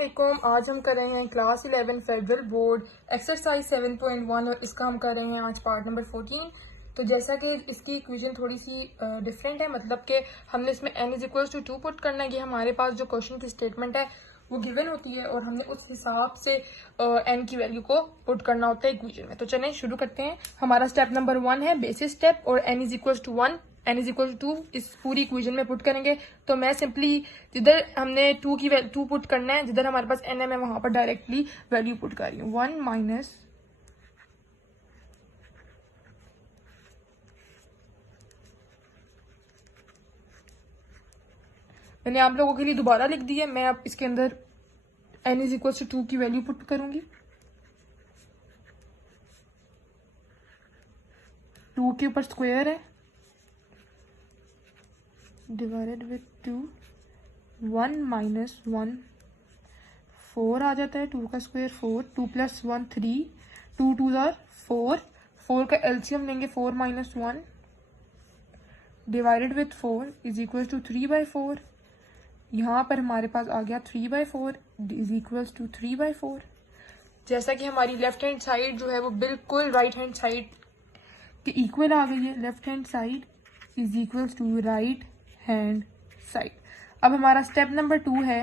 अस्सलामुअलैकुम। आज हम कर रहे हैं क्लास 11 फेडरल बोर्ड एक्सरसाइज 7.1 और इसका हम कर रहे हैं आज पार्ट नंबर 14। तो जैसा कि इसकी इक्वेशन थोड़ी सी डिफरेंट है, मतलब कि हमने इसमें n is equal to 2 put करना है। कि हमारे पास जो क्वेश्चन की स्टेटमेंट है वो गिवन होती है और हमने उस हिसाब से n की वैल्यू को पुट करना होता है इक्वेशन में। तो चलें शुरू करते हैं। हमारा स्टेप नंबर 1 है बेसिस स्टेप और n is equal to 1, n is equal to 2 इस पूरी इक्वेशन में पुट करेंगे। तो मैं सिंपली जिधर हमने 2 पुट करना है, जिधर हमारे पास n है, मैं वहां पर डायरेक्टली वैल्यू पुट कर रही हूँ। 1 माइनस मैंने आप लोगों के लिए दोबारा लिख दी है। मैं अब इसके अंदर n इज इक्वल टू 2 की वैल्यू पुट करूंगी। 2 के ऊपर स्क्वायर है डिवाइडेड विथ 2, 1 माइनस 1 4 आ जाता है। 2 का स्क्वायर 4, 2 प्लस 1 3, 2 2 आर 4, 4 का एलसीएम लेंगे 4 minus 1 divided with 4 is equal to 3/4। यहाँ पर हमारे पास आ गया 3/4 इज इक्वल टू 3/4। जैसा कि हमारी लेफ्ट हैंड साइड जो है वो बिल्कुल राइट हैंड साइड के इक्वल आ गई है। Left hand side is equal to right hand side. अब हमारा स्टेप नंबर 2 है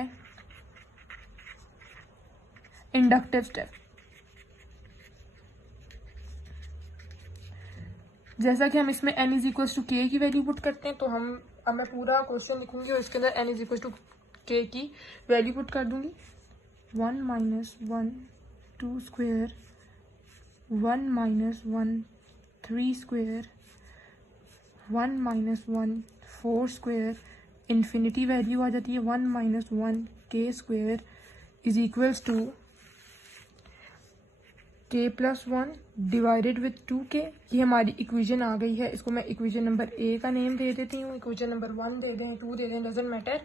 इंडक्टिव स्टेप। जैसा कि हम इसमें n is equal to k की वैल्यू पुट करते हैं, तो अब मैं पूरा क्वेश्चन लिखूंगी और इसके अंदर n is equal to k की वैल्यू पुट कर दूंगी। 1 minus 1 2 square, 1 minus 1 3 square, 1 minus 1 4 square, infinity value आ जाती है 1 minus 1 k square is equals to k plus 1 divided with 2k। ये हमारी इक्वेशन आ गई है। इसको मैं इक्वेशन नंबर ए का नेम दे देती हूँ, इक्वेशन नंबर 1 दे दें, 2 दे दें, डजंट मैटर।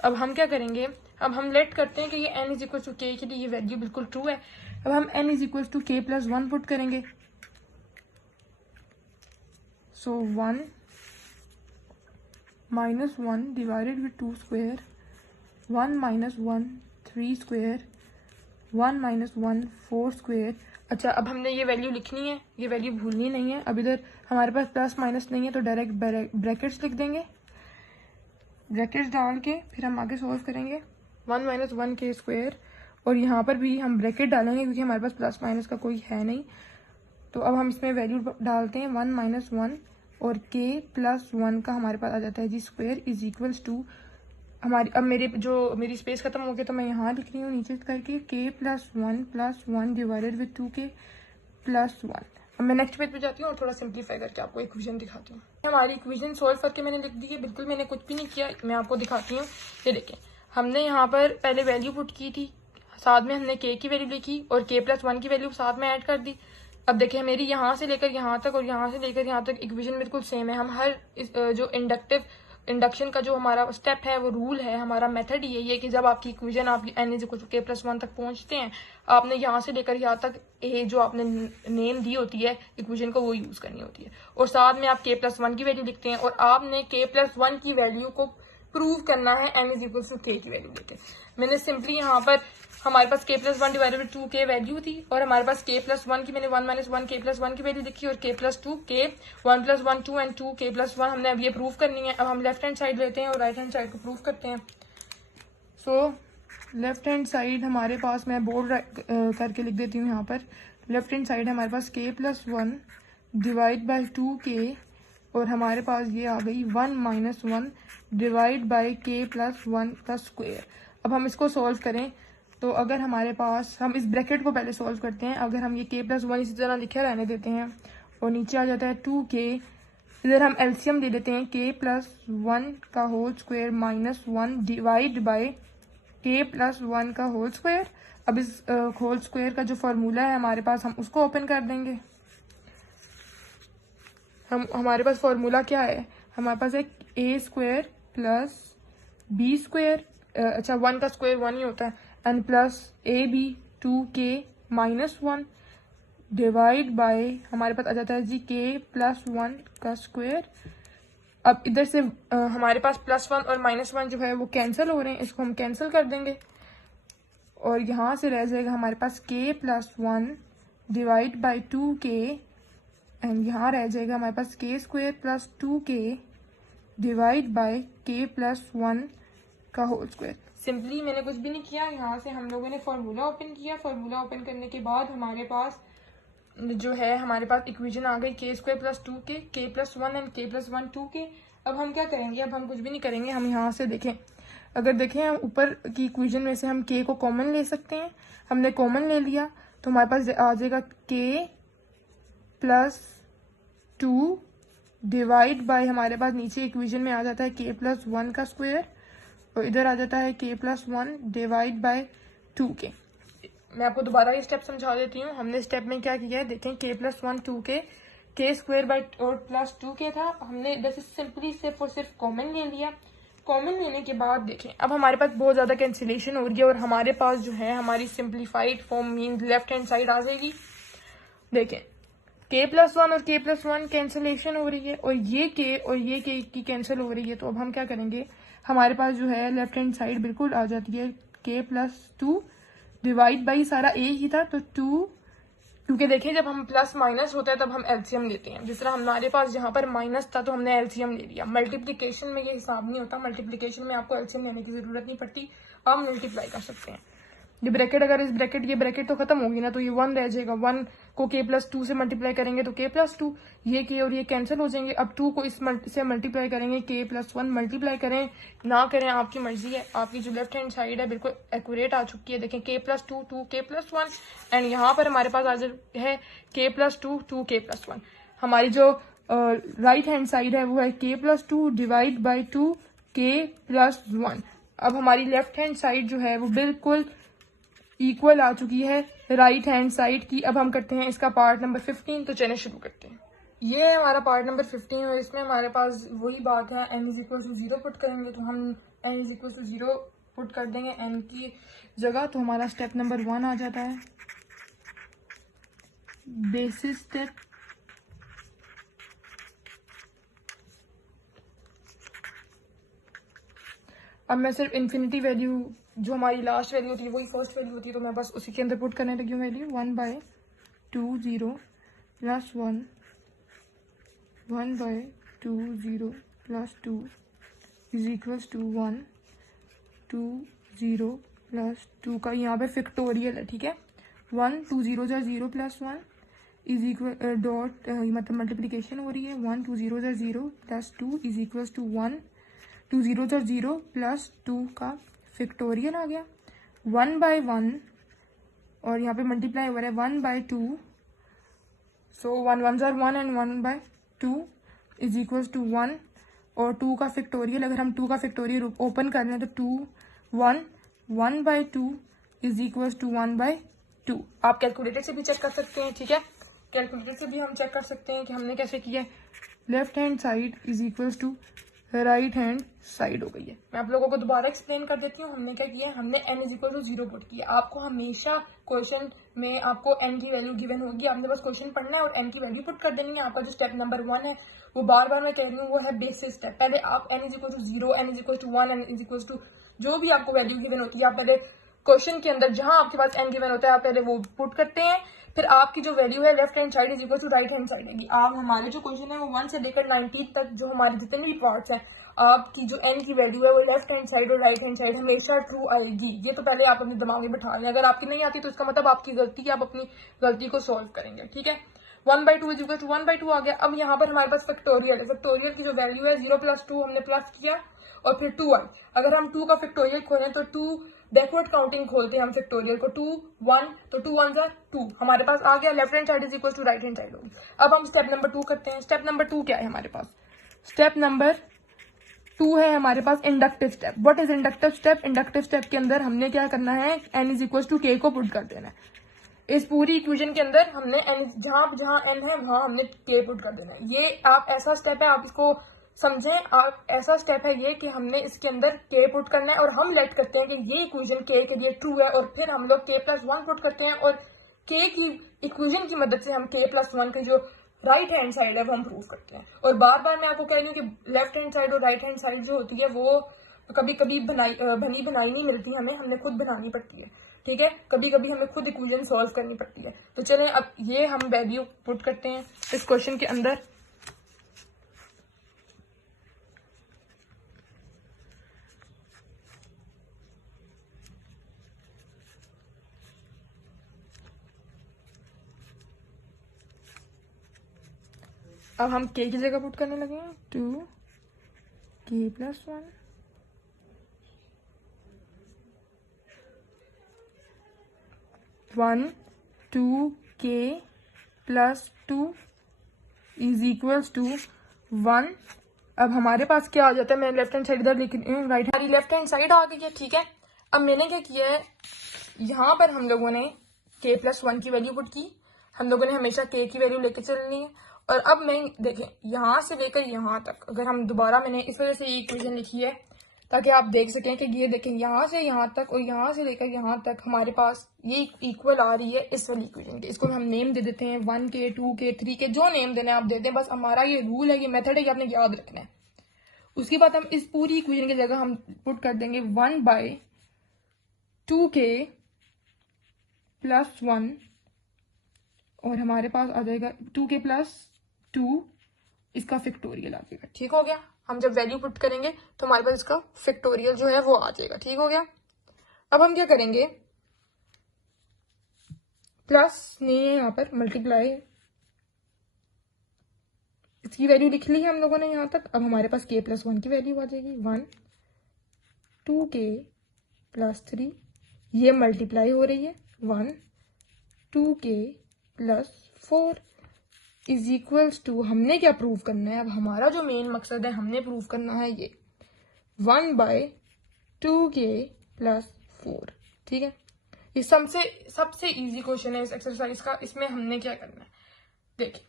अब हम क्या करेंगे, अब हम लेट करते हैं कि ये n is equal to k के लिए ये वैल्यू बिल्कुल ट्रू है। अब हम n is equal to k plus 1 put करेंगे। So 1 minus 1 divided with 2 square, 1 minus 1 3 square, 1 minus 1 4 square. अच्छा, अब हमने ये वैल्यू लिखनी है, ये वैल्यू भूलनी नहीं है। अब इधर हमारे पास प्लस माइनस नहीं है तो डायरेक्ट ब्रैकेट्स लिख देंगे। ब्रैकेट्स डाल के फिर हम आगे सॉल्व करेंगे। 1 माइनस 1 k स्क्वायर और यहाँ पर भी हम ब्रैकेट डालेंगे क्योंकि हमारे पास प्लस माइनस का कोई है नहीं। तो अब हम इसमें वैल्यू डालते हैं 1 माइनस 1 और k प्लस 1 का हमारे पास आ जाता है जी स्क्वायर इज इक्वल्स टू हमारी। अब मेरी स्पेस खत्म हो गई तो मैं यहाँ लिख रही हूँ नीचे करके k plus 1 divided with 2k plus 1। अब मैं नेक्स्ट पेज पे जाती हूँ और थोड़ा सिंप्लीफाई करके आपको इक्वेशन दिखाती हूँ। हमारी इक्वेशन सोल्व करके मैंने लिख दी है, बिल्कुल मैंने कुछ भी नहीं किया। मैं आपको दिखाती हूँ। ये देखें, हमने यहाँ पर पहले वैल्यू पुट की थी, साथ में हमने k की वैल्यू लिखी और k प्लस 1 की वैल्यू साथ में ऐड कर दी। अब देखिए मेरी यहाँ से लेकर यहाँ तक और यहाँ से लेकर यहाँ तक इक्वेशन बिल्कुल सेम है। हम हर जो इंडक्शन का जो हमारा स्टेप है वो रूल है, हमारा मेथड यही है कि जब आपकी इक्वेशन आपकी n is equal to k plus 1 तक पहुंचते हैं, आपने यहाँ से लेकर यहाँ तक जो आपने नेम दी होती है इक्वेशन को वो यूज करनी होती है और साथ में आप k प्लस 1 की वैल्यू लिखते हैं और आपने k प्लस 1 की वैल्यू को प्रूव करना है n is equal to k की वैल्यू लेके। मैंने सिंपली यहाँ पर हमारे पास k plus 1 divided by 2k value थी और हमारे पास k प्लस 1 की मैंने 1 माइनस 1 k प्लस 1 की वैल्यू लिखी और k plus 2 k 1 plus 1 2 and 2 k plus 1 हमने अब ये प्रूव करनी है। अब हम लेफ्ट हैंड साइड लेते हैं और राइट हैंड साइड को प्रूव करते हैं। सो लेफ्ट हैंड साइड हमारे पास, मैं बोर्ड करके लिख देती हूँ यहाँ पर। लेफ्ट हैंड साइड हमारे पास k plus 1 divide by 2k और हमारे पास ये आ गई 1 minus 1 divide by k plus 1 का स्क्वायर। अब हम इसको सॉल्व करें तो अगर हमारे पास, हम इस ब्रैकेट को पहले सॉल्व करते हैं। अगर हम ये k प्लस 1 इसी तरह लिखे रहने देते हैं और नीचे आ जाता है 2k, इधर हम एलसीएम ले लेते हैं k प्लस 1 का whole square minus 1 divide by k plus 1 का होल स्क्वायर। अब इस होल स्क्वायर का जो फॉर्मूला है हमारे पास, हम उसको ओपन कर देंगे। हमारे पास फॉर्मूला क्या है, हमारे पास है a square plus b square, अच्छा 1 का स्क्वायर 1 ही होता है, and plus ab 2k minus 1 divide by हमारे पास आ जाता है जी k प्लस 1 का स्क्वायर। अब इधर से हमारे पास प्लस 1 और माइनस 1 जो है वो कैंसिल हो रहे हैं, इसको हम कैंसिल कर देंगे। और यहाँ से रह जाएगा हमारे पास k plus 1 divide by 2k, and यहाँ रह जाएगा हमारे पास k square plus 2k divide by k plus 1 का होल स्क्वायर। सिंपली मैंने कुछ भी नहीं किया, यहाँ से हम लोगों ने फार्मूला ओपन किया। फार्मूला ओपन करने के बाद हमारे पास जो है हमारे पास इक्वेशन आ गई k square plus 2k, k plus 1 and k plus 1 2k। अब हम क्या करेंगे, अब हम कुछ भी नहीं करेंगे, हम यहाँ से देखें, अगर देखें हम ऊपर की इक्वेशन में से हम k को कॉमन ले सकते हैं। हमने कॉमन ले लिया तो हमारे पास आ जाएगा k प्लस 2 डिवाइड बाय, हमारे पास नीचे इक्वेशन में आ जाता है k प्लस 1 का स्क्वायर, और इधर आ जाता है k plus 1 divide by 2k। मैं आपको दोबारा ये स्टेप समझा देती हूँ। हमने स्टेप में क्या किया है, देखें k plus 1 2k, k square by और प्लस 2k था, हमने बस सिंपली सिर्फ और सिर्फ कॉमन ले लिया। कॉमन लेने के बाद देखें अब हमारे पास बहुत ज़्यादा कैंसिलेशन हो रही है और हमारे पास जो है हमारी simplified form mean left hand side आ जाएगी। देखें k प्लस 1 और k प्लस 1 कैंसिलेशन हो रही है, और ये k और ये k की कैंसिल हो रही है। तो अब हम क्या करेंगे, हमारे पास जो है लेफ्ट हैंड साइड बिल्कुल आ जाती है k प्लस 2 डिवाइड बाई सारा a ही था तो 2, क्योंकि देखें जब हम प्लस माइनस होता है तब हम एलसीएम लेते हैं। जिस तरह हमारे पास जहाँ पर माइनस था तो हमने एलसीएम ले लिया। मल्टीप्लिकेशन में ये हिसाब नहीं होता, मल्टीप्लिकेशन में आपको एलसीएम लेने की जरूरत नहीं पड़ती, आप मल्टीप्लाई कर सकते हैं। ये ब्रैकेट, अगर इस ब्रैकेट ये ब्रैकेट तो खत्म होगी ना, तो ये 1 रह जाएगा। 1 को k प्लस 2 से मल्टीप्लाई करेंगे तो k प्लस 2, ये k और ये कैंसिल हो जाएंगे। अब 2 को इस से मल्टीप्लाई करेंगे, k प्लस 1 मल्टीप्लाई करें ना करें आपकी मर्जी है। आपकी जो लेफ्ट हैंड साइड है बिल्कुल एक्यूरेट आ चुकी है। देखें k plus 2 2k plus 1, and यहाँ पर हमारे पास आज है k प्लस 2 2k प्लस 1। हमारी जो राइट हैंड साइड है वो है k plus 2 divide by 2k plus 1। अब हमारी लेफ्ट हैंड साइड जो है वो बिल्कुल इक्वल आ चुकी है राइट हैंड साइड की। अब हम करते हैं इसका पार्ट नंबर 15, तो चलिए शुरू करते हैं। ये है हमारा पार्ट नंबर 15 और इसमें हमारे पास वही बात है, n is equal to 0 put करेंगे तो हम n is equal to 0 put कर देंगे n की जगह। तो हमारा स्टेप नंबर 1 आ जाता है, बेसिस स्टेप। अब मैं सिर्फ इन्फिनिटी वैल्यू जो हमारी लास्ट वैल्यू होती है वही फर्स्ट वैल्यू होती है, तो मैं बस उसी के अंदर पुट करने लगी हूँ value. 1/2 0 plus 1, 1/2 0 plus 2 is equals to 1 2 0 plus 2 का यहाँ पे फैक्टोरियल है, ठीक है। 1 2 0 जा 0 प्लस 1 इज इक्वल डॉट, मतलब मल्टीप्लीकेशन हो रही है। 1 2 0 जा 0 प्लस 2 इज इक्वल्स टू 1 2 0 जा 0 प्लस 2 का फैक्टोरियल आ गया। 1/1 और यहाँ पे मल्टीप्लाई हो रहा है 1/2, सो 1 1 जार 1 एंड 1/2 इज इक्वल्स टू 1, और 2 का फैक्टोरियल, अगर हम 2 का फैक्टोरियल ओपन कर लें तो 2 1 1/2 इज इक्वल्स टू 1/2। आप कैलकुलेटर से भी चेक कर सकते हैं, ठीक है। कैलकुलेटर से भी हम चेक कर सकते हैं कि हमने कैसे किया है। Left hand side is equals to right hand side हो गई है। मैं आप लोगों को दोबारा एक्सप्लेन कर देती हूँ हमने क्या किया है। हमने n is equal to 0 put किया। आपको हमेशा क्वेश्चन में आपको n की वैल्यू गिवन होगी, आपने बस क्वेश्चन पढ़ना है और n की वैल्यू पुट कर देनी है। आपका जो स्टेप नंबर 1 है वो बार बार मैं कह रही हूँ वो है बेसिस स्टेप। पहले आप n is equal to 0, n is equal to 1, n is equal to जो भी आपको वैल्यू गिवन होती है, आप पहले क्वेश्चन के अंदर जहां आपके पास n गिवन होता है आप पहले वो पुट करते हैं। फिर आपकी जो वैल्यू है left hand side is equal to right hand side है। आप हमारे जो क्वेश्चन है वो 1 से लेकर 19 तक जो हमारे जितने भी पार्ट्स हैं, आपकी जो n की वैल्यू है वो लेफ्ट हैंड साइड और राइट हैंड साइड हमेशा ट्रू आएगी। ये तो पहले आप अपने दिमाग में बिठा लें। अगर आपकी नहीं आती तो इसका मतलब आपकी गलती है, आप अपनी गलती को सॉल्व करेंगे, ठीक है। 1/2 इज इक्वल टू 1/2 आ गया। अब यहाँ पर हमारे पास फैक्टोरियल है। फैक्टोरियल की जो वैल्यू है 0 प्लस 2 हमने प्लस किया और फिर 2 आई। अगर हम 2 का फैक्टोरियल खोलें तो 2 बैकवर्ड काउंटिंग खोलते हैं हम फैक्टोरियल को, 2 1 तो 2 1 जा 2 हमारे पास आ गया। Left hand side is equal to right hand side होगी। अब हम स्टेप नंबर 2 करते हैं। स्टेप नंबर 2 क्या है हमारे पास? स्टेप नंबर 2 है हमारे पास inductive step. What is inductive step? Inductive step के अंदर हमने क्या करना है, n is equal to k को पुट कर देना है। इस पूरी इक्वेशन के अंदर हमने n जहां जहां n है वहां हमने k पुट कर देना है। ये आप ऐसा स्टेप है, आप इसको समझें। आप ऐसा स्टेप है ये कि हमने इसके अंदर k पुट करना है और हम लेट करते हैं कि ये इक्वेशन k के लिए ट्रू है और फिर हम लोग k प्लस 1 पुट करते हैं और k की इक्वेशन की मदद से हम k प्लस 1 की जो राइट हैंड साइड है वो हम प्रूव करते हैं। और बार बार मैं आपको कह रही हूँ कि लेफ्ट हैंड साइड और राइट हैंड साइड जो होती है वो कभी कभी बनी बनाई नहीं मिलती हमें, हमने खुद बनानी पड़ती है। ठीक है, कभी कभी हमें खुद इक्वेशन सॉल्व करनी पड़ती है। तो चलें अब ये हम वैल्यू पुट करते हैं इस क्वेश्चन के अंदर। अब हम के की जगह पुट करने लगे हैं 2k+1 1 2k+2 is equals to 1। अब हमारे पास क्या आ जाता है, मैं लेफ्ट हैंड साइड इधर लिख रही हूँ, राइट हमारी लेफ्ट हैंड साइड आ गई है। ठीक है, अब मैंने क्या किया है, यहाँ पर हम लोगों ने k+1 की वैल्यू पुट की। हम लोगों ने हमेशा k की वैल्यू लेके चलनी है। और अब मैं देखें यहाँ से लेकर यहाँ तक, अगर हम दोबारा, मैंने इस वजह से ये इक्वेशन लिखी है ताकि आप देख सकें कि ये देखें यहाँ से यहाँ तक और यहाँ से लेकर यहाँ तक हमारे पास ये इक्वल आ रही है इस वाली इक्वेशन के। इसको हम नेम दे देते हैं 1k 2k 3k, जो नेम देना है आप दे दें, बस हमारा ये रूल है, ये मेथड है कि आपने याद रखना है। उसके बाद हम इस पूरी इक्वेशन की जगह हम पुट कर देंगे 1/2k+1 और हमारे पास आ जाएगा 2k+2, इसका फैक्टोरियल आ जाएगा। ठीक हो गया, हम जब वैल्यू पुट करेंगे तो हमारे पास इसका फैक्टोरियल जो है वो आ जाएगा। ठीक हो गया, अब हम क्या करेंगे, प्लस नहीं है यहाँ पर, मल्टीप्लाई, इसकी वैल्यू लिख ली है हम लोगों ने यहाँ तक। अब हमारे पास k+1 की वैल्यू आ जाएगी 1 2k+3, ये मल्टीप्लाई हो रही है 1 2k+4 इज इक्वल्स टू, हमने क्या प्रूव करना है, अब हमारा जो मेन मकसद है हमने प्रूव करना है ये 1/2k+4। ठीक है, ये सबसे इजी क्वेश्चन है इस एक्सरसाइज का। इसमें हमने क्या करना है, देखिए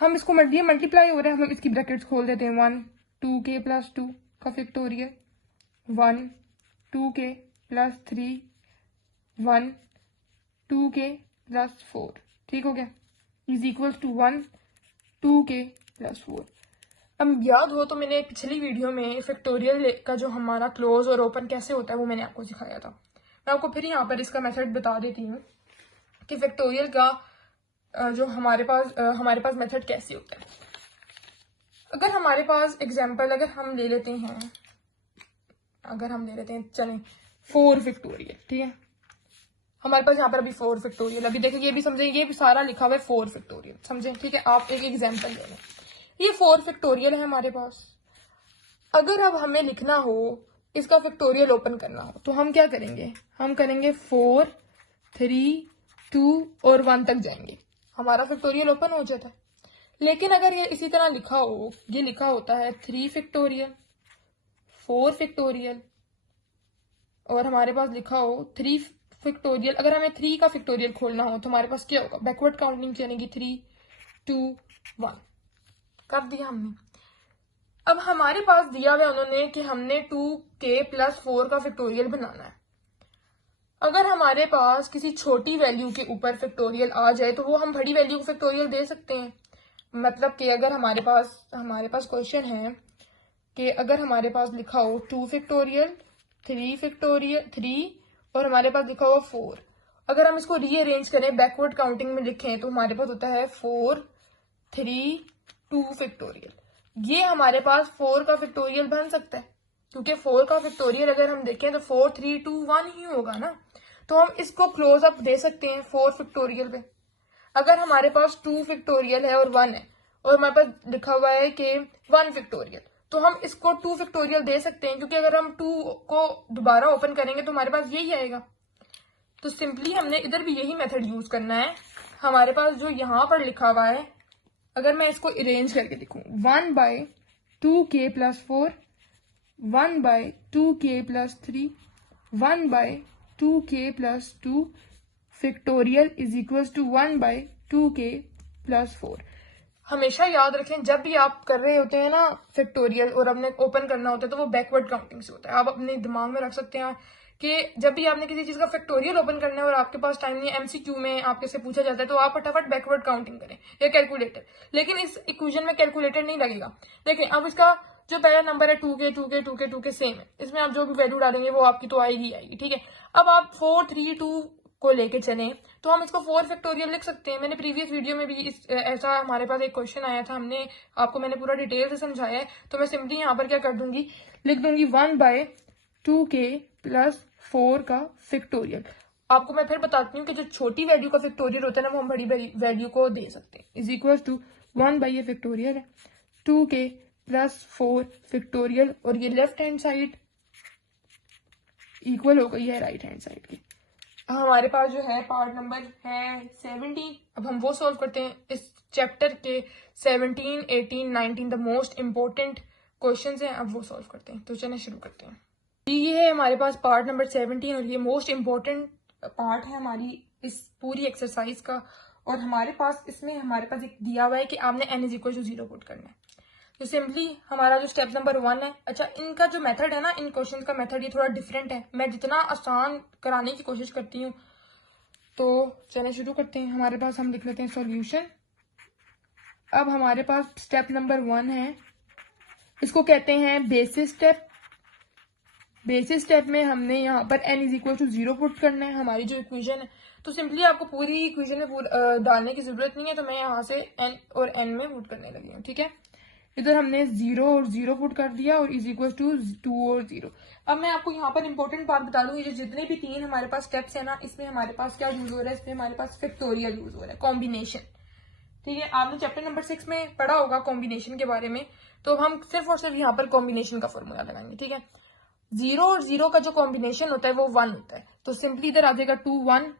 हम इसको मल्टीप्लाई हो रहा है, हम इसकी ब्रैकेट्स खोल देते हैं 1 2k+2 का फैक्टोरियल 1 2k+3 1 2k+4। ठीक हो गया, इज इक्वल टू 1 2k+4। अब याद हो तो मैंने पिछली वीडियो में फैक्टोरियल का जो हमारा क्लोज और ओपन कैसे होता है वो मैंने आपको सिखाया था। मैं आपको फिर यहाँ पर इसका मेथड बता देती हूँ कि फैक्टोरियल का जो हमारे पास मेथड कैसे होता है। अगर हमारे पास एग्जाम्पल अगर हम ले लेते हैं चलें 4 फैक्टोरियल। ठीक है, हमारे पास यहाँ पर अभी 4 फैक्टोरियल, अभी देखिए ये भी समझे, ये भी सारा लिखा हुआ है 4 फैक्टोरियल, समझे। ठीक है, आप एक एग्जाम्पल ले लें, ये 4 फैक्टोरियल है हमारे पास। अगर अब हमें लिखना हो, इसका फैक्टोरियल ओपन करना हो, तो हम क्या करेंगे, हम करेंगे 4 3 2 और 1 तक जाएंगे, हमारा फैक्टोरियल ओपन हो जाता है। लेकिन अगर ये इसी तरह लिखा हो, ये लिखा होता है 3 फैक्टोरियल 4 फैक्टोरियल और हमारे पास लिखा हो 3 फैक्टोरियल, अगर हमें 3 का फैक्टोरियल खोलना हो तो हमारे पास क्या होगा, बैकवर्ड काउंटिंग चलेगी 3 2 1 कर दिया हमने। अब हमारे पास दिया हुआ उन्होंने कि हमने 2k+4 का फैक्टोरियल बनाना है। अगर हमारे पास किसी छोटी वैल्यू के ऊपर फैक्टोरियल आ जाए तो वो हम बड़ी वैल्यू को फैक्टोरियल दे सकते हैं। मतलब कि अगर हमारे पास क्वेश्चन है कि अगर हमारे पास लिखा हो 2 फैक्टोरियल 3 फैक्टोरियल 3 और हमारे पास लिखा हुआ 4, अगर हम इसको रीअरेंज करें बैकवर्ड काउंटिंग में लिखें तो हमारे पास होता है 4 3 2 फैक्टोरियल। ये हमारे पास 4 का फैक्टोरियल बन सकता है, क्योंकि 4 का फैक्टोरियल अगर हम देखें तो 4 3 2 1 ही होगा ना, तो हम इसको क्लोज अप दे सकते हैं 4 फैक्टोरियल पे। अगर हमारे पास 2 फैक्टोरियल है और 1 है और हमारे पास लिखा हुआ है कि 1 फैक्टोरियल, तो हम इसको 2 फैक्टोरियल दे सकते हैं, क्योंकि अगर हम 2 को दोबारा ओपन करेंगे तो हमारे पास यही आएगा। तो सिंपली हमने इधर भी यही मेथड यूज करना है। हमारे पास जो यहाँ पर लिखा हुआ है, अगर मैं इसको अरेंज करके लिखूं 1/2k+4 1/2k+3 1/2k+2 factorial is equals to 1/2k+4। हमेशा याद रखें, जब भी आप कर रहे होते हैं ना फैक्टोरियल और आपने ओपन करना होता है तो वो बैकवर्ड काउंटिंग से होता है। आप अपने दिमाग में रख सकते हैं कि जब भी आपने किसी चीज का फैक्टोरियल ओपन करना है और आपके पास टाइम नहीं है, एमसीक्यू में आपके से पूछा जाता है, तो आप फटाफट बैकवर्ड काउंटिंग करें या कैलकुलेटर। लेकिन इस इक्वेशन में कैलकुलेटर नहीं लगेगा। देखिए अब इसका जो पहला नंबर है 2k 2k 2k 2k same है, इसमें आप जो भी वैल्यू डालेंगे वो आपकी तो आएगी आएगी, ठीक है। अब आप 4 3 2 को लेके चले तो हम इसको 4 फैक्टोरियल लिख सकते हैं। मैंने प्रीवियस वीडियो में भी ऐसा हमारे पास एक क्वेश्चन आया था, मैंने पूरा डिटेल से समझाया है। तो मैं सिंपली यहाँ पर क्या कर दूंगी, लिख दूंगी 1/2k + 4 का फैक्टोरियल। आपको मैं फिर बताती हूँ कि जो छोटी वैल्यू का फैक्टोरियल होता है ना वो हम बड़ी वैल्यू को दे सकते हैं। इज इक्वल टू 1/, फैक्टोरियल है 2k + 4 फैक्टोरियल, और ये लेफ्ट हैंड साइड इक्वल हो गई है राइट हैंड साइड की। हमारे पास जो है पार्ट नंबर है 17। अब हम वो सॉल्व करते हैं इस चैप्टर के 17 18 19 द मोस्ट इंपॉर्टेंट क्वेश्चंस हैं, अब वो सॉल्व करते हैं। तो चलिए शुरू करते हैं। ये है हमारे पास पार्ट नंबर 17 और ये मोस्ट इंपॉर्टेंट पार्ट है हमारी इस पूरी एक्सरसाइज का। और हमारे पास एक दिया हुआ है कि आपने n = 0 पुट करना है। तो सिंपली हमारा जो स्टेप नंबर 1 है, अच्छा इनका जो मेथड है ना, इन क्वेश्चंस का मेथड ये थोड़ा डिफरेंट है। मैं जितना आसान कराने की कोशिश करती हूँ। तो चलिए शुरू करते हैं। हमारे पास हम लिख लेते हैं सॉल्यूशन। अब हमारे पास स्टेप नंबर 1 है, इसको कहते हैं बेसिस स्टेप। बेसिस स्टेप में हमने यहाँ पर n = 0 पुट करना है, हमारी जो इक्वेशन है। तो सिंपली आपको पूरी इक्वेशन में डालने की जरूरत नहीं है, तो मैं यहाँ से n और n में पुट करने लगी हूँ, ठीक है। इधर हमने 0 और 0 पुट कर दिया और इज इक्वल टू 2 और 0। अब मैं आपको यहाँ पर इंपॉर्टेंट बात बता दूँ, ये जितने भी 3 हमारे पास स्टेप्स है ना, इसमें हमारे पास क्या यूज हो रहा है, इसमें हमारे पास फैक्टोरियल यूज हो रहा है, कॉम्बिनेशन, ठीक है। आपने चैप्टर नंबर 6 में पढ़ा होगा कॉम्बिनेशन के बारे में। तो हम सिर्फ और सिर्फ यहाँ पर कॉम्बिनेशन का फॉर्मूला लगाएंगे, ठीक है। 0 और 0 का जो कॉम्बिनेशन होता है वो 1 होता है। तो सिंपली इधर आ जाएगा 2 1,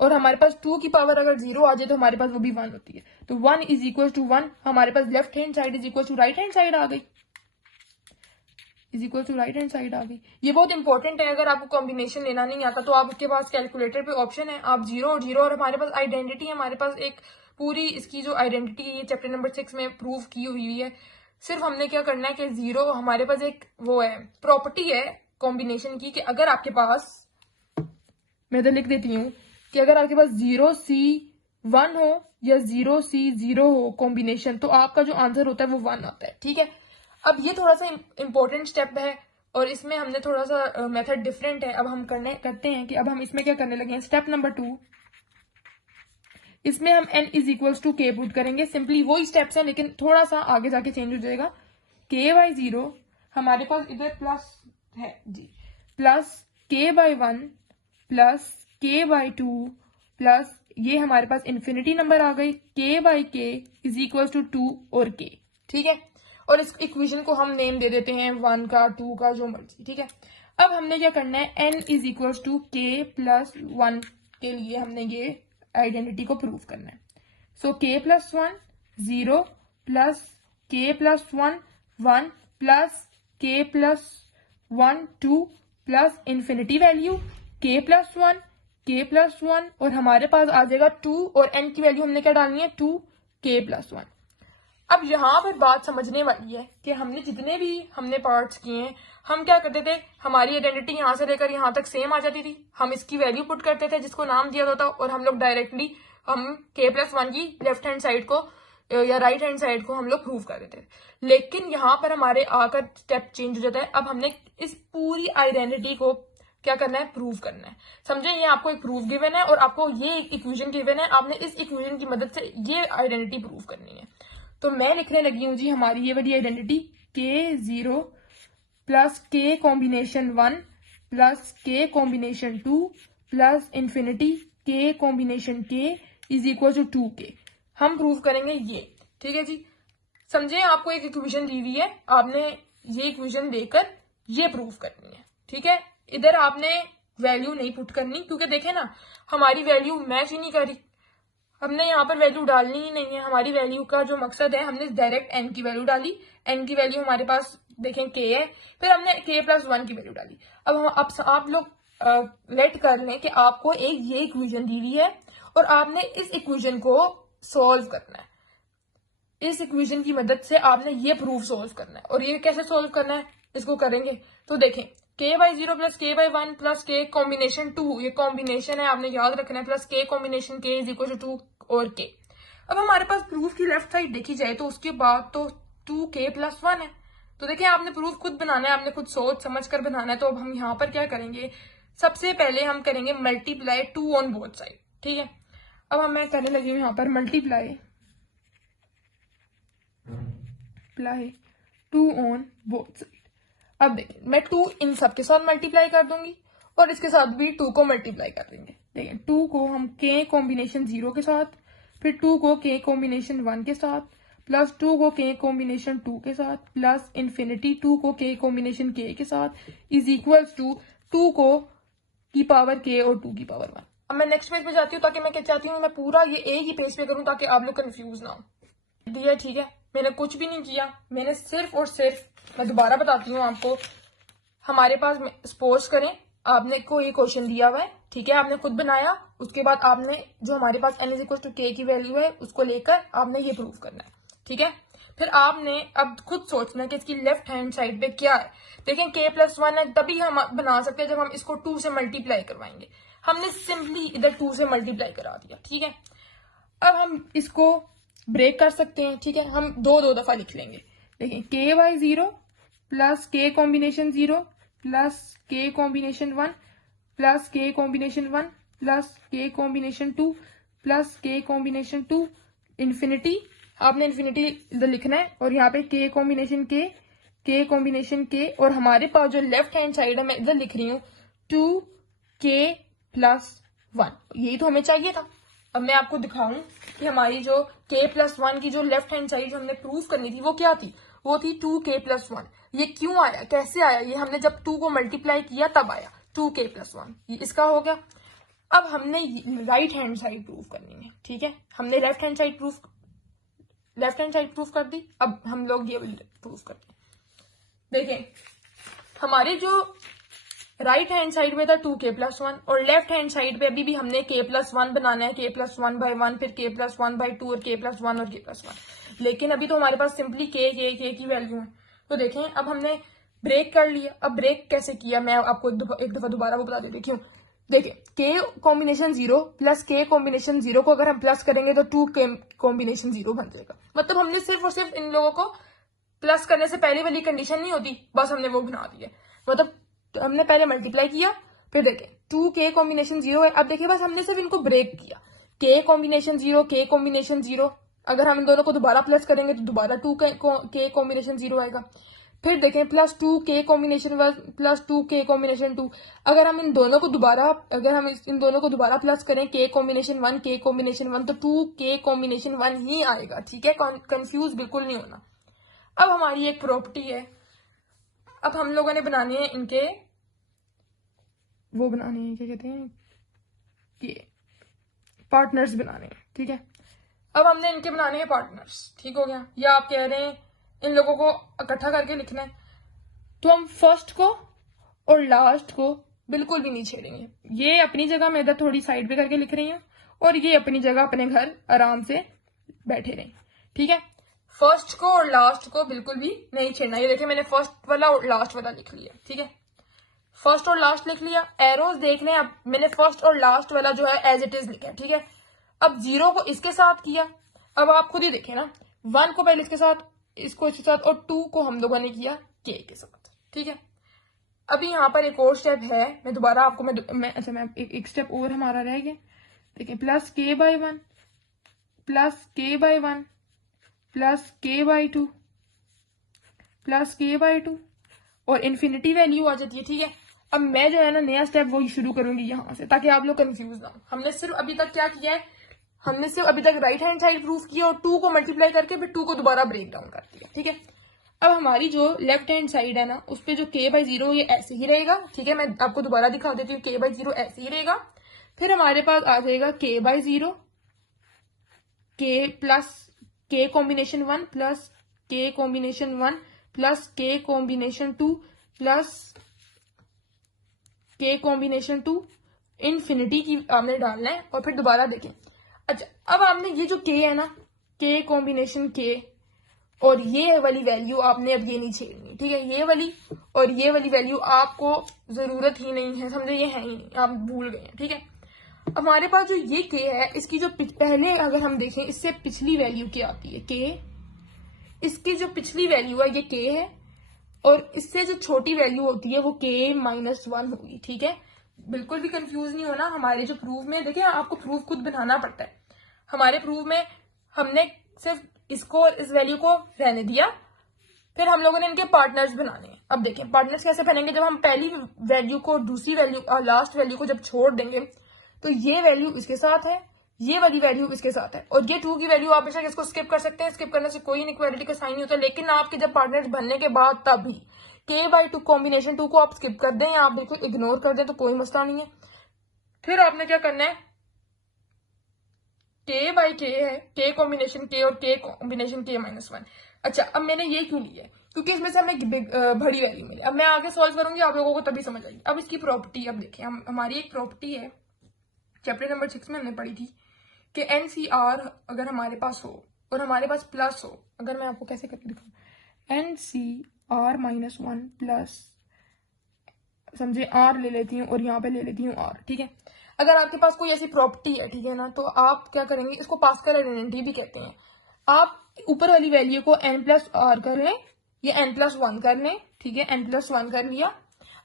और हमारे पास 2 की पावर अगर 0 आ जाए तो हमारे पास वो भी 1 होती है। तो 1 = 1, हमारे पास left hand side = right hand side आ गई, राइट हैंड साइड आ गई। ये बहुत इंपॉर्टेंट है। अगर आपको कॉम्बिनेशन लेना नहीं आता तो आपके पास कैलकुलेटर पे ऑप्शन है, आप 0 और 0, और हमारे पास आइडेंटिटी, हमारे पास एक पूरी इसकी जो आइडेंटिटी है ये चैप्टर नंबर 6 में प्रूव की हुई है। सिर्फ हमने क्या करना है कि 0 हमारे पास एक वो है प्रॉपर्टी है कॉम्बिनेशन की, कि अगर आपके पास, मैं तो लिख देती हूँ कि अगर आपके पास 0C1 हो या 0C0 हो कॉम्बिनेशन, तो आपका जो आंसर होता है वो 1 आता है, ठीक है। अब ये थोड़ा सा इंपॉर्टेंट स्टेप है और इसमें हमने थोड़ा सा मेथड डिफरेंट है। अब हम करते हैं कि अब हम इसमें क्या करने लगे हैं, स्टेप नंबर 2, इसमें हम n = k पुट करेंगे। सिंपली वही स्टेप्स हैं लेकिन थोड़ा सा आगे जाके चेंज हो जाएगा। k/0 हमारे पास इधर प्लस है जी, plus k/1 plus k/2 plus ये हमारे पास इन्फिनिटी नंबर आ गई k/k = 2 और k, ठीक है। और इस इक्वेशन को हम नेम दे देते हैं 1 का 2 का जो मर्जी, ठीक है। अब हमने क्या करना है, n = k + 1 के लिए हमने ये आइडेंटिटी को प्रूव करना है। सो k + 1 0 plus k + 1 1 plus k + 1 2 plus infinity value k + 1 k + 1, और हमारे पास आ जाएगा 2, और n की वैल्यू हमने क्या डालनी है 2k + 1। अब यहाँ पर बात समझने वाली है कि हमने जितने भी हमने पार्ट्स किए हैं, हम क्या करते थे, हमारी आइडेंटिटी यहाँ से लेकर यहाँ तक सेम आ जाती थी। हम इसकी वैल्यू पुट करते थे जिसको नाम दिया जाता, और हम लोग डायरेक्टली हम k + 1 की लेफ्ट हैंड साइड को या राइट हैंड साइड को हम लोग प्रूव कर देते थे। लेकिन यहाँ पर हमारे आकर स्टेप चेंज हो जाता है। अब हमने इस पूरी आइडेंटिटी को क्या करना है, प्रूव करना है। समझे, ये आपको एक प्रूफ गिवन है और आपको ये इक्वेशन गिवन है, आपने इस इक्वेशन की मदद से ये आइडेंटिटी प्रूव करनी है। तो मैं लिखने लगी हूँ जी हमारी ये वाली identity k0 plus k combination 1 plus k combination 2 plus infinity k combination k = 2k। हम प्रूव करेंगे ये, ठीक है जी। समझे, आपको एक इक्वेशन दी हुई है, आपने ये इक्वेशन देकर ये प्रूव करनी है, ठीक है। इधर आपने वैल्यू नहीं पुट करनी, क्योंकि देखें ना हमारी वैल्यू मैच ही नहीं कर रही, हमने यहाँ पर वैल्यू डालनी ही नहीं है। हमारी वैल्यू का जो मकसद है, हमने डायरेक्ट n की वैल्यू डाली, n की वैल्यू हमारे पास देखें k है, फिर हमने k + 1 की वैल्यू डाली। अब आप लोग लेट कर लें कि आपको एक ये इक्वेशन दी हुई है और आपने इस इक्वेशन को सॉल्व करना है। इस इक्वेशन की मदद से आपने ये प्रूफ सॉल्व करना है, और ये कैसे सॉल्व करना है इसको करेंगे। तो देखें k/0 plus k/1 plus k combination 2, ये कॉम्बिनेशन है, आपने याद रखना है, प्लस k कॉम्बिनेशन k = 2 और k। अब हमारे पास प्रूफ की लेफ्ट साइड देखी जाए तो उसके बाद तो 2k + 1 है, तो देखिए आपने प्रूफ खुद बनाना है, आपने खुद सोच समझ कर बनाना है। तो अब हम यहाँ पर क्या करेंगे, सबसे पहले हम करेंगे मल्टीप्लाई 2 ऑन बोथ साइड, ठीक है। अब हम मैं करने लगी हूँ यहाँ पर मल्टीप्लाई 2 ऑन बोथ साइड। अब देखिए मैं 2 इन सब के साथ मल्टीप्लाई कर दूंगी और इसके साथ भी 2 को मल्टीप्लाई कर देंगे। देखिए 2 को हम k कॉम्बिनेशन 0 के साथ, फिर 2 को k कॉम्बिनेशन 1 के साथ, प्लस 2 को k कॉम्बिनेशन 2 के साथ, प्लस इन्फिनिटी 2 को k कॉम्बिनेशन k के साथ इज इक्वल्स टू 2 को की पावर k और 2 की पावर 1। अब मैं नेक्स्ट पेज पे जाती हूँ ताकि मैं क्या चाहती हूँ, मैं पूरा ये एक ही पेज पे करूँ ताकि आप लोग कंफ्यूज ना हो। दिया ठीक है, मैंने कुछ भी नहीं किया, मैंने सिर्फ और सिर्फ, मैं दोबारा बताती हूँ आपको, हमारे पास सपोज करें आपने को ये क्वेश्चन दिया हुआ है, ठीक है, आपने खुद बनाया, उसके बाद आपने जो हमारे पास n इक्वल टू k की वैल्यू है उसको लेकर आपने ये प्रूव करना है, ठीक है। फिर आपने अब खुद सोचना है कि इसकी लेफ्ट हैंड साइड पे क्या है। देखें k+1 है, तभी हम बना सकते हैं जब हम इसको 2 से मल्टीप्लाई करवाएंगे। हमने सिंपली इधर 2 से मल्टीप्लाई करा दिया, ठीक है। अब हम इसको ब्रेक कर सकते हैं, ठीक है, हम दो दफा लिख लेंगे। देखें k/0 plus k combination 0 plus k combination 1 plus k combination 1 plus k combination 2 plus k combination 2 infinity, आपने इन्फिनिटी इधर लिखना है और यहाँ पे k कॉम्बिनेशन k और हमारे पास जो लेफ्ट हैंड साइड है मैं इधर लिख रही हूँ 2k+1, यही तो हमें चाहिए था। अब मैं आपको दिखाऊं कि हमारी जो k+1 की जो लेफ्ट हैंड साइड जो हमने प्रूफ करनी थी वो क्या थी, वो थी 2k+1। ये क्यों आया, कैसे आया, ये हमने जब 2 को मल्टीप्लाई किया तब आया 2k+1, ये इसका हो गया। अब हमने राइट हैंड साइड प्रूफ करनी है, ठीक है, हमने लेफ्ट हैंड साइड प्रूफ कर दी। अब हम लोग ये प्रूफ करते हैं। देखें हमारे जो राइट हैंड साइड में था 2k+1 और लेफ्ट हैंड साइड पे अभी भी हमने k+1 बनाना है, k+1/1 फिर k+1/2 और k+1 और k+1। लेकिन अभी तो हमारे पास सिंपली k की वैल्यू है। तो देखें अब हमने ब्रेक कर लिया। अब ब्रेक कैसे किया मैं आपको एक दफा दोबारा वो बता देती हूँ। देखिए k combination 0 plus k combination 0 को अगर हम प्लस करेंगे तो 2k कॉम्बिनेशन 0 बन जाएगा। मतलब हमने सिर्फ और सिर्फ इन लोगों को प्लस करने से पहले वाली कंडीशन नहीं होती, बस हमने वो बना दी है। मतलब तो हमने पहले मल्टीप्लाई किया, फिर देखें 2k कॉम्बिनेशन 0 है। अब देखिए बस हमने सिर्फ इनको ब्रेक किया, k कॉम्बिनेशन 0 k कॉम्बिनेशन 0, अगर हम इन दोनों को दोबारा प्लस करेंगे तो दोबारा 2k कॉम्बिनेशन 0 आएगा। फिर देखें plus 2k combination 1 plus 2k combination 2, अगर हम इन दोनों को दोबारा प्लस करें k कॉम्बिनेशन 1 k कॉम्बिनेशन 1 तो 2k कॉम्बिनेशन 1 ही आएगा, ठीक है, कंफ्यूज बिल्कुल नहीं होना। अब हमारी एक प्रॉपर्टी है, अब हम लोगों ने बनाने हैं इनके वो बनाने हैं, क्या कहते हैं, ये पार्टनर्स बनाने हैं, ठीक है। अब हमने इनके बनाने हैं पार्टनर्स, ठीक हो गया। या आप कह रहे हैं इन लोगों को इकट्ठा करके लिखना है, तो हम फर्स्ट को और लास्ट को बिल्कुल भी नहीं छेड़ेंगे। ये अपनी जगह मैं इधर थोड़ी साइड पे करके लिख रही हूँ और ये अपनी जगह अपने घर आराम से बैठे रहें, ठीक है। फर्स्ट को और लास्ट को बिल्कुल भी नहीं छेड़ना। ये देखिए मैंने फर्स्ट वाला और लास्ट वाला लिख लिया, ठीक है, फर्स्ट और लास्ट लिख लिया। एरोज देख लें, अब मैंने फर्स्ट और लास्ट वाला जो है एज इट इज लिखा है, ठीक है। अब 0 को इसके साथ किया, अब आप खुद ही देखें ना, 1 को पहले इसके साथ, इसको इसके साथ और 2 को हम लोगों ने किया k के साथ, ठीक है। अभी यहाँ पर एक और स्टेप है, मैं दोबारा आपको मैं एक स्टेप और हमारा रह गया। देखिए plus k/1 plus k/1 plus k/2 plus k/2 और इन्फिनिटी वैल्यू आ जाती है, ठीक है। अब मैं जो है ना नया स्टेप वो शुरू करूंगी यहाँ से ताकि आप लोग कंफ्यूज ना हो। हमने सिर्फ अभी तक क्या किया है, हमने सिर्फ अभी तक राइट हैंड साइड प्रूफ किया और 2 को मल्टीप्लाई करके फिर 2 को दोबारा ब्रेक डाउन कर दिया, ठीक है। अब हमारी जो लेफ्ट हैंड साइड है ना उस पर जो k/0 ये ऐसे ही रहेगा, ठीक है। मैं आपको दोबारा दिखा देती हूँ, k/0 ऐसे ही रहेगा। फिर हमारे पास आ जाएगा k/0 k plus k combination 1 plus k combination 1 plus k combination 2 plus k combination 2 infinity की आपने डालना है और फिर दोबारा देखें। अच्छा अब आपने ये जो k है ना, k कॉम्बिनेशन k और ये वाली वैल्यू आपने अब ये नहीं छेड़नी, ठीक है। ये वाली और ये वाली वैल्यू आपको जरूरत ही नहीं है, समझे, ये है ही नहीं, आप भूल गए हैं, ठीक है। हमारे पास जो ये k है इसकी जो पहले अगर हम देखें इससे पिछली वैल्यू क्या आती है, k, इसकी जो पिछली वैल्यू है ये k है और इससे जो छोटी वैल्यू होती है वो k-1 होगी, ठीक है। बिल्कुल भी कंफ्यूज नहीं होना। हमारे जो प्रूफ में देखिए, आपको प्रूफ खुद बनाना पड़ता है। हमारे प्रूफ में हमने सिर्फ इसको, इस वैल्यू को रहने दिया, फिर हम लोगों ने इनके पार्टनर्स बनाने हैं। अब देखिए पार्टनर्स कैसे बनेंगे, जब हम पहली वैल्यू को दूसरी वैल्यू और लास्ट वैल्यू को जब छोड़ देंगे तो ये वैल्यू इसके साथ है, ये वाली वैल्यू इसके साथ है, और ये 2 की वैल्यू आप बेशक इसको स्किप कर सकते हैं। स्किप करने से कोई इनइक्वालिटी का साइन नहीं होता, लेकिन आपके जब पार्टनर्स बनने के बाद तभी k/2 कॉम्बिनेशन 2 को आप स्किप कर दें या आप बिल्कुल इग्नोर कर दें तो कोई मसला नहीं है। फिर आपने क्या करना है, k/k है, k कॉम्बिनेशन k और k कॉम्बिनेशन k-1। अच्छा, अब मैंने ये क्यों लिया है, क्योंकि इसमें से हमें बड़ी वैल्यू मिली। अब मैं आगे सॉल्व करूंगी, आप लोगों को तभी समझ आएगी। अब इसकी प्रॉपर्टी, अब देखिए हमारी एक प्रॉपर्टी है, चैप्टर नंबर 6 में हमने पढ़ी थी कि NCR अगर हमारे पास हो और हमारे पास प्लस हो, अगर मैं आपको कैसे करके दिखाऊं, NCR-1 प्लस, समझे R ले लेती हूँ और यहाँ पे ले लेती हूँ R, ठीक है। अगर आपके पास कोई ऐसी प्रॉपर्टी है, ठीक है ना, तो आप क्या करेंगे, इसको पास्कल आइडेंटिटी भी कहते हैं। आप ऊपर वाली वैल्यू को n+R कर लें या n+1 कर लें, ठीक है, n+1 कर लिया।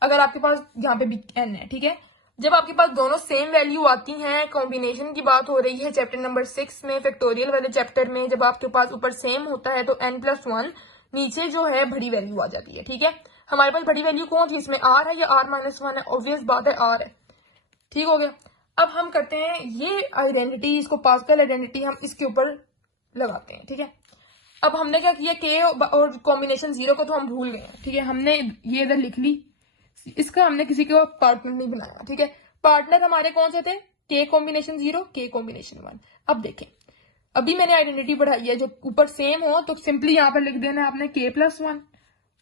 अगर आपके पास यहाँ पे भी n है, ठीक है। जब आपके पास दोनों सेम वैल्यू आती हैं, कॉम्बिनेशन की बात हो रही है चैप्टर नंबर 6 में, फैक्टोरियल वाले चैप्टर में, जब आपके पास ऊपर सेम होता है तो n+1 नीचे जो है बड़ी वैल्यू आ जाती है, ठीक है। हमारे पास बड़ी वैल्यू कौन थी, इसमें R है या R-1 है, ऑब्वियस बात है R है, ठीक हो गया। अब हम करते हैं ये आइडेंटिटी, इसको पास्कल आइडेंटिटी हम इसके ऊपर लगाते हैं, ठीक है। अब हमने क्या किया, k और कॉम्बिनेशन 0 को तो हम भूल गए, ठीक है। हमने ये इधर लिख ली, इसका हमने किसी को पार्टनर नहीं बनाया, ठीक है। पार्टनर हमारे कौन से थे, k कॉम्बिनेशन 0, k कॉम्बिनेशन 1। अब देखें, अभी मैंने आइडेंटिटी पढ़ाई है, जो ऊपर सेम हो तो सिंपली यहाँ पर लिख देना है आपने k+1,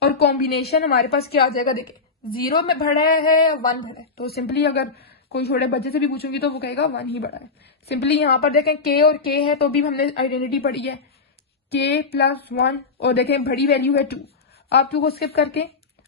और कॉम्बिनेशन हमारे पास क्या आ जाएगा, देखें 0 में भरा है या 1 भरा है, तो सिंपली अगर कोई छोटे बच्चे से भी पूछूंगी तो वो कहेगा 1 ही बड़ा है। सिंपली यहाँ पर देखें k और k है, तो भी हमने आइडेंटिटी पढ़ी है k+1, और देखें बड़ी वैल्यू है 2। आप 2 को स्किप करके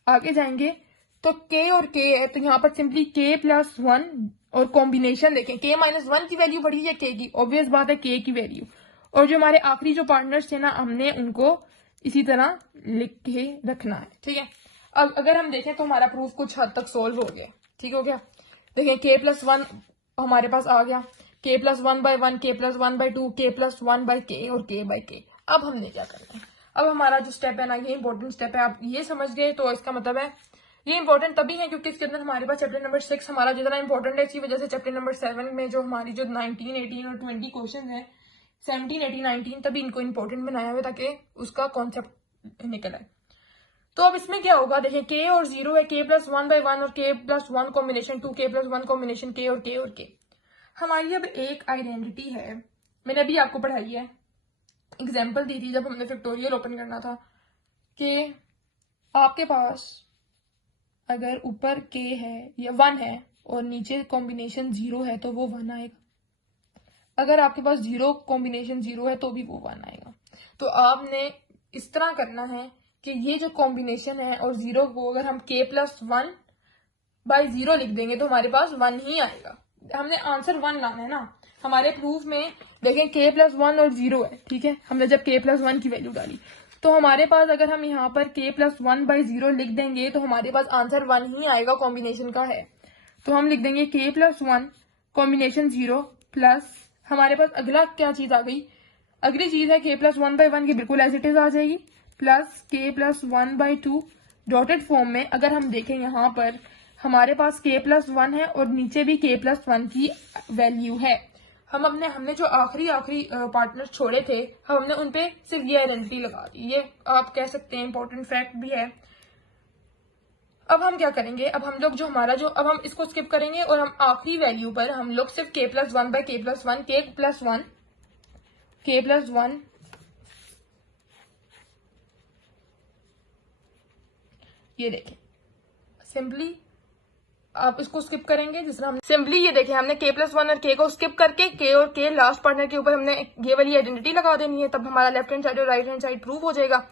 आगे जाएंगे तो k और k है, तो यहाँ पर सिंपली k+1 और कॉम्बिनेशन देखें k-1 की वैल्यू बड़ी है k की, ऑब्वियस बात है k की वैल्यू, और जो हमारे आखिरी जो पार्टनर्स थे ना, हमने उनको इसी तरह लिख के रखना है, ठीक है। अब अगर हम देखें तो हमारा प्रूफ कुछ हद तक सोल्व हो गया, ठीक हो गया। देखें k+1 हमारे पास आ गया, k+1/1, k+1/2, k+1/k और k/k। अब हमने क्या करना है, अब हमारा जो स्टेप है ना, ये इंपॉर्टेंट स्टेप है, आप ये समझ गए तो इसका मतलब है ये इंपॉर्टेंट तभी है क्योंकि इसके अंदर हमारे पास चैप्टर नंबर 6 हमारा जितना इंपॉर्टेंट है, इसी वजह से चैप्टर नंबर 7 में जो हमारी जो 19, 18 और 20 क्वेश्चन है, 17, 18, 19, तभी इनको इंपॉर्टेंट बनाया हुआ ताकि उसका कॉन्सेप्ट निकल आए। तो अब इसमें क्या होगा, देखिए k और 0 है, k+1/1 और k+1 combination 2, k+1 combination k और k और k। हमारी अब एक आइडेंटिटी है, मैंने अभी आपको पढ़ाई है, एग्जाम्पल दी थी जब हमने फैक्टोरियल ओपन करना था, कि आपके पास अगर ऊपर k है या 1 है और नीचे कॉम्बिनेशन 0 है तो वो 1 आएगा। अगर आपके पास 0 कॉम्बिनेशन 0 है तो भी वो 1 आएगा। तो आपने इस तरह करना है कि ये जो कॉम्बिनेशन है और 0 को अगर हम k+1/0 लिख देंगे तो हमारे पास 1 ही आएगा। हमने आंसर 1 लाना है ना। हमारे प्रूफ में देखें k+1 और 0 है, ठीक है। हमने जब k+1 की वैल्यू डाली तो हमारे पास अगर हम यहाँ पर k+1/0 लिख देंगे तो हमारे पास आंसर 1 ही आएगा, कॉम्बिनेशन का है। तो हम लिख देंगे k+1 कॉम्बिनेशन 0 प्लस, हमारे पास अगला क्या चीज आ गई, अगली चीज है k+1/1 की बिल्कुल एज इट इज आ जाएगी, प्लस k+1/2 डॉटेड फॉर्म में। अगर हम देखें यहाँ पर हमारे पास k+1 है और नीचे भी k+1 की वैल्यू है। हमने जो आखिरी पार्टनर छोड़े थे, हमने उनपे सिर्फ ये आइडेंटिटी लगा दी। ये आप कह सकते हैं इंपॉर्टेंट फैक्ट भी है। अब हम क्या करेंगे, अब हम लोग जो हमारा जो, अब हम इसको स्किप करेंगे और हम आखिरी वैल्यू पर हम लोग सिर्फ k+1 ये देखें, सिंपली आप इसको स्किप करेंगे, जिस तरह हम सिंपली ये देखें हमने k+1 और k को स्किप करके k और k लास्ट पार्टनर के ऊपर हमने ये वाली आइडेंटिटी लगा देनी है, तब हमारा लेफ्ट हैंड साइड और राइट हैंड साइड प्रूफ हो जाएगा।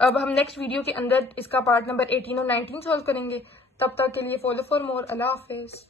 अब हम नेक्स्ट वीडियो के अंदर इसका पार्ट नंबर 18 और 19 सॉल्व करेंगे। तब तक के लिए follow for more. Allah Hafiz.